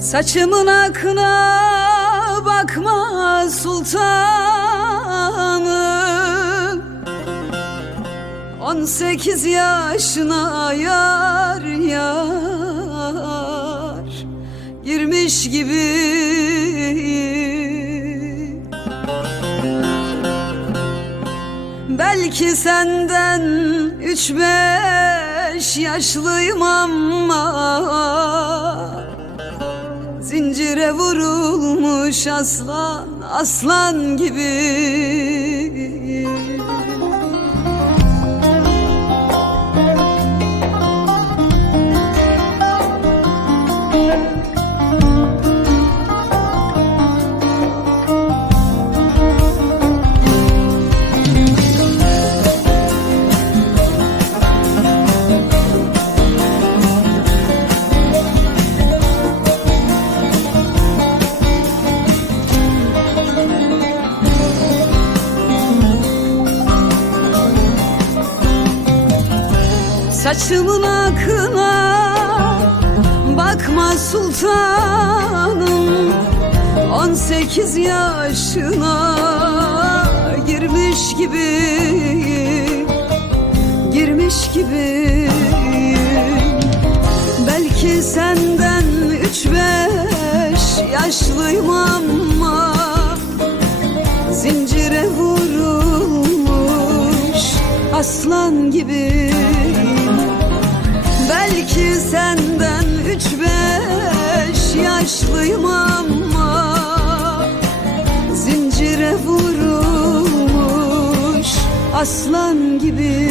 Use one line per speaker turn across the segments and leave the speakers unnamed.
Saçımın akına bakma sultanım. On sekiz yaşına yar yar Girmiş gibi. Belki senden üç beş yaşlıyım ama Zincire vurulmuş aslan, aslan gibi Saçımın akına bakma sultanım. On sekiz yaşına girmiş gibi Girmiş gibi Belki senden üç beş yaşlıyım ama Zincire vurulmuş aslan gibi aslan gibi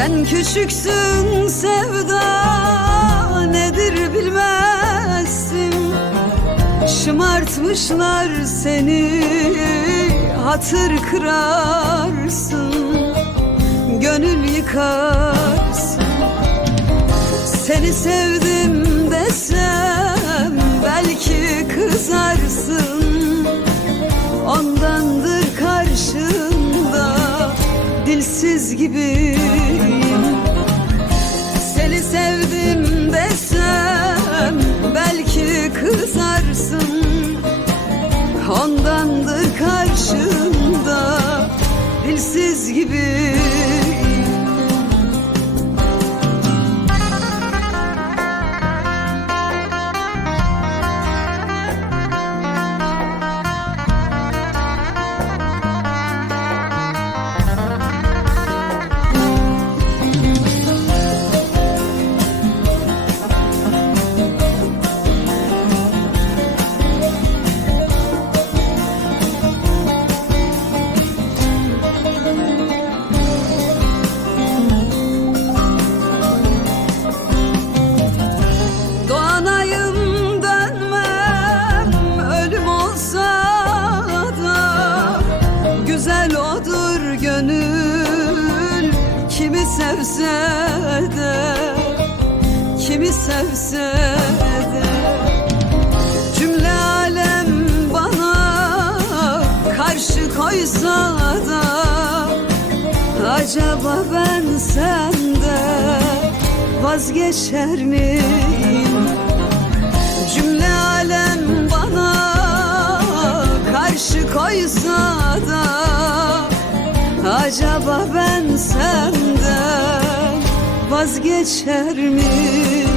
Sen küçüksün sevda nedir bilmezsin. Şımartmışlar seni hatır kırarsın. Gönül yıkarsın sevse de Kimi sevse de Cümle alem bana karşı koysa da Acaba ben senden vazgeçer miyim? Cümle alem bana karşı koysa da Acaba ben senden vazgeçer miyim?